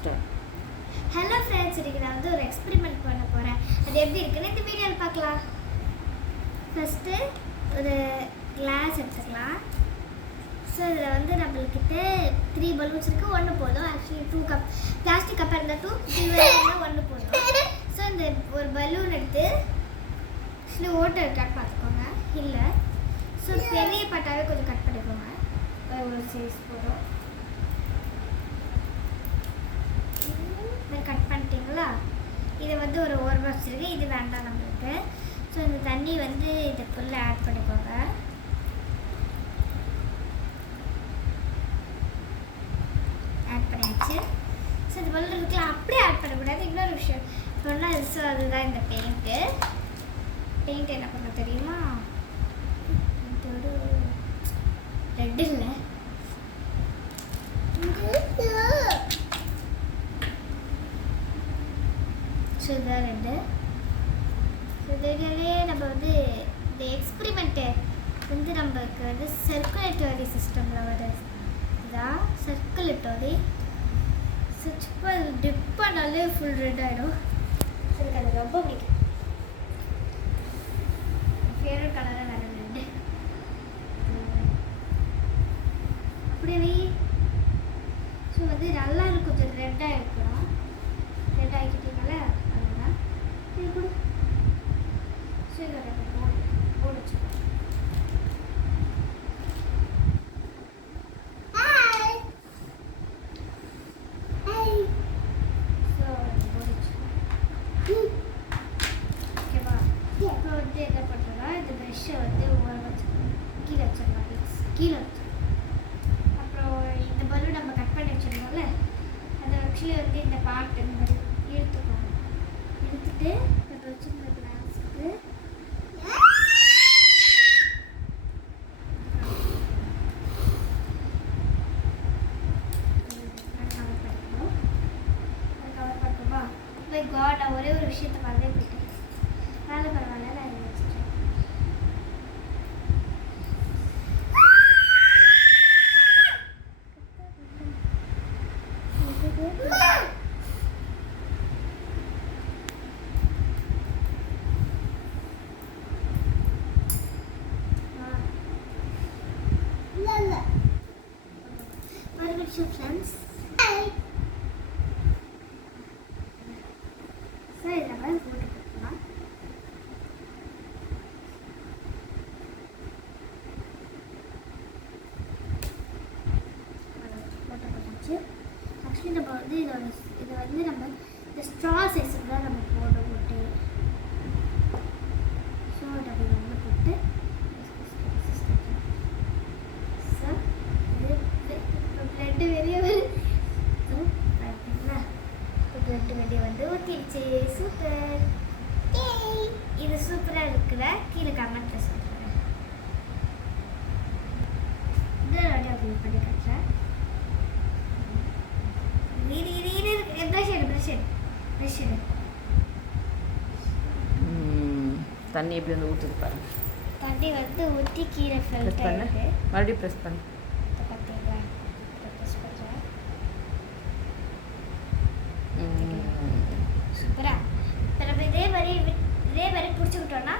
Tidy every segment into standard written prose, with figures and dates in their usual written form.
Start. Hello friends, இன்றைக்கி நான் வந்து ஒரு எக்ஸ்பெரிமெண்ட் பண்ண போகிறேன். அது எப்படி இருக்குன்னு இந்த வீடியோவில் பார்க்கலாம். ஃபஸ்ட்டு ஒரு கிளாஸ் எடுத்துக்கலாம். ஸோ இதில் வந்து நம்மள்கிட்ட 3 பலூன்ஸ் இருக்குது. 1 போதும். ஆக்சுவலி 2 கப் பிளாஸ்டிக் கப் இருந்தால் 2 1 போதும். ஸோ இந்த ஒரு பலூன் எடுத்து ஆக்சுவலி ஓட்டை இருக்கான்னு பார்த்துக்கோங்க. இல்லை, ஸோ பெரிய பட்டாவே கொஞ்சம் கட் பண்ணிக்கோங்க. ஒரு சைஸ் போதும். கட் பண்ணிட்டீங்களா? இதை வந்து ஒரு ஓரமாக வச்சுருக்கு. இது வேண்டாம் நம்மளுக்கு. ஸோ இந்த தண்ணி வந்து இதுக்குள்ளே ஆட் பண்ணிக்கோங்க. ஆட் பண்ணியாச்சு. ஸோ இது பல்ல இருக்கலாம், அப்படியே ஆட் பண்ணக்கூடாது. இன்னொரு விஷயம் சொன்னால் ஸோ அதுதான் இந்த பெயிண்ட்டு. பெயிண்ட் என்ன பண்ண தெரியுமா? ரெட் இல்லை, ஸோ இதுதான் ரெண்டு. ஸோ இதுலேயே நம்ம வந்து இந்த எக்ஸ்பிரிமெண்ட்டு வந்து நம்மளுக்கு வந்து சர்க்குலேட்டரி சிஸ்டமில் வருது. இதுதான் சர்க்குலேட்டரி. ஸோ சும்மா டிப் பண்ணாலே ஃபுல் ரெட் ஆகிடும். எனக்கு அது ரொம்ப பிடிக்கும். ஃபேவரட் கலராக வேறு ரெண்டு. அப்படியே ஸோ வந்து நல்லா கொஞ்சம் ரெட்டாக இருக்கணும். ரெட் ஆகிக்கிட்டீங்கள அதுதான் இது கூட. ஸோ இதை போட்டு வச்சுக்கோங்க. ஓகேவா? இப்போ வந்து என்ன பண்ணுறோன்னா இந்த ப்ரெஷ்ஷை வந்து கீழே வச்சிடலாம். கீழே வச்சிடலாம். அப்புறம் இந்த பலூன் நம்ம கட் பண்ணி வச்சிருந்தோம்ல, அதை ஆக்சுவலி வந்து இந்த பார்ட் இந்த மாதிரி இழுத்துக்கோங்க. இழுத்துட்டு நம்ம வச்சுருந்த கிளாஸுக்கு கவர் பண்ணுமா? மை காட், நான் ஒரே ஒரு விஷயத்தை மறந்தே போயிட்டேன். பரவாயில்ல, நான் இதை வச்சுட்டேன். ஒரு நிமிஷம் ஃப்ரெண்ட்ஸ். சார் இதில் மாதிரி போட்டு கொடுக்கலாம். போட்டு ஆக்சுவலி நம்ம வந்து இதை வந்து நம்ம இந்த ஸ்ட்ரா சைஸுக்கு தான் நம்ம போட்டு ஸோ நம்ம வந்து போட்டு பிளட்டு வெளியே வருது. ஸோ பார்த்தீங்களா, பிளட்டு வெளியே வந்து ஊற்றிடுச்சு. சூப்பர். இது சூப்பராக இருக்குல்ல? கீழே கமெண்ட்டில் சொல்கிறேன். இந்த வாட்டி அப்படி பண்ணி காட்டுறேன். தண்ணி எப்படி வந்து ஊற்றுது பாருங்க. தண்ணி வந்து ஊற்றி கீழே ப்ரெஸ் பண்ணு, மறுபடியும் ப்ரெஸ் பண்ணு. பார்த்தீங்களா? ப்ரெஸ் பண்ணுறேன். சூப்பரா. இப்போ நம்ம இதே மாதிரி பிடிச்சிக்கிட்டோன்னா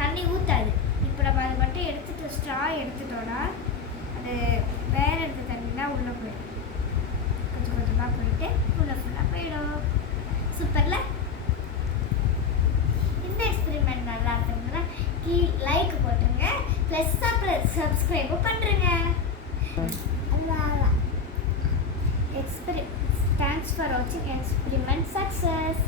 தண்ணி ஊற்றாது. இப்போ நம்ம அதை மட்டும் எடுத்துகிட்டு ஸ்ட்ரா எடுத்துட்டோன்னா அது வேறு எடுத்த தண்ணிலாம் உள்ளே போயிடும். கொஞ்சம் கொஞ்சமாக போயிட்டு ஃபுல்லாக போயிடும். சூப்பரில். இந்த எக்ஸ்பெரிமெண்ட் நல்லா இருக்குதுன்னா லைக் போட்டுருங்க, ப்ளஸ் சப்ஸ்கிரைபும் பண்ணுறேங்க. தேங்க்ஸ் ஃபார் வாட்சிங். Experiment success.